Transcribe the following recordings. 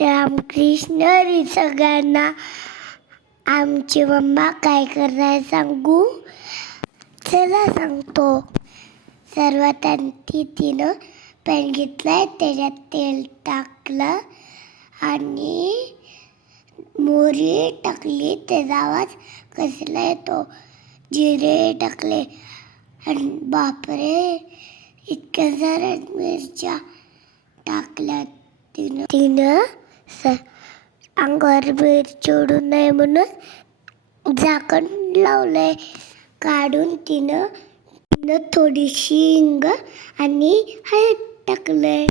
रामकृष्ण हरी. सगळ्यांना आमची मम्मा काय करणार सांगू? चला सांगतो. सर्वात आधी तिनं पॅन घेतलाय, त्याच्यात तेल टाकलं आणि मोहरी टाकली. त्याचा आवाज कसला येतो. जिरे टाकले आणि बापरे, इतक्या साऱ्या मिरच्या टाकल्या तिनं अंगावर मिरची उडू नये म्हणून झाकण लावलंय. काढून तिनं थोडीशी हिंग आणि हळद टाकलंय.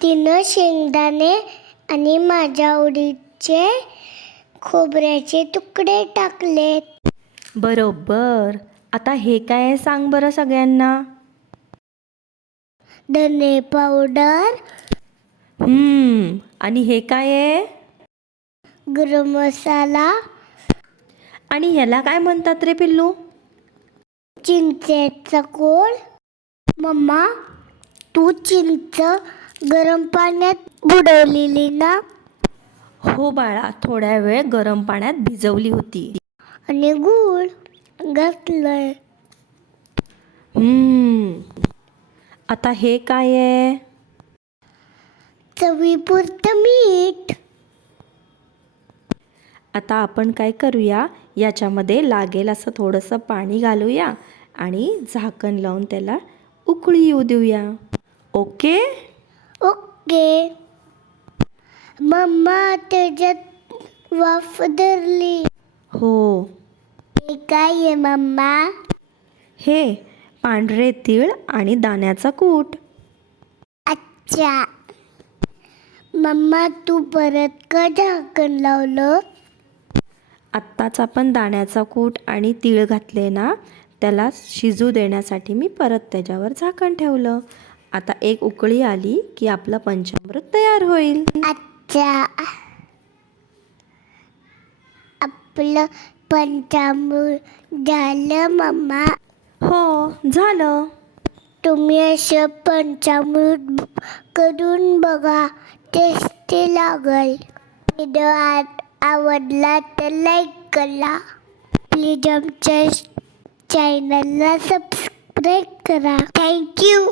तिनं शेंगदाणे आणि माझ्या आवडीचे खोबऱ्याचे तुकडे टाकलेत. बरोबर. आता हे काय आहे सांग बरं सगळ्यांना. धने पावडर. आणि हे काय आहे? गरम मसाला. आणि ह्याला काय म्हणतात रे पिल्लू? चिंचेचा कोळ. मम्मा, तू चिंच गरम पाण्यात बुडवलेली ना? हो बाळा, थोड्या वेळ गरम पाण्यात भिजवली होती. आणि गूळ घातलंय. आता हे काय आहे? चवीपुरतं मीठ. आता आपण काय करूया, याच्यामध्ये लागेल असं थोडंसं पाणी घालूया आणि झाकण लावून त्याला उकळी येऊ देऊया. ओके? ओके. मम्मा, त्याच्यात वाफ धरली. हो. हे काय आहे मम्मा? हे पांढरे तीळ आणि दाण्याचा कूट. अच्छा. मम्मा, तू परत का झाकण लावलं? आत्ताच आपण दाण्याचा कूट आणि तीळ घातले ना, त्याला शिजू देण्यासाठी मी परत त्याच्यावर झाकण ठेवलं. आता एक उकळी आली की आपलं पंचामृत तयार होईल. अच्छा. आपलं पंचामृत झालं मम्मा. हो, झालं. तुम्ही असं पंचामृत करून बघा, टेस्टी लागल. व्हिडिओ आवडला तर लाईक करा. प्लीज आमच्या चॅनलला सबस्क्राईब करा. थँक्यू.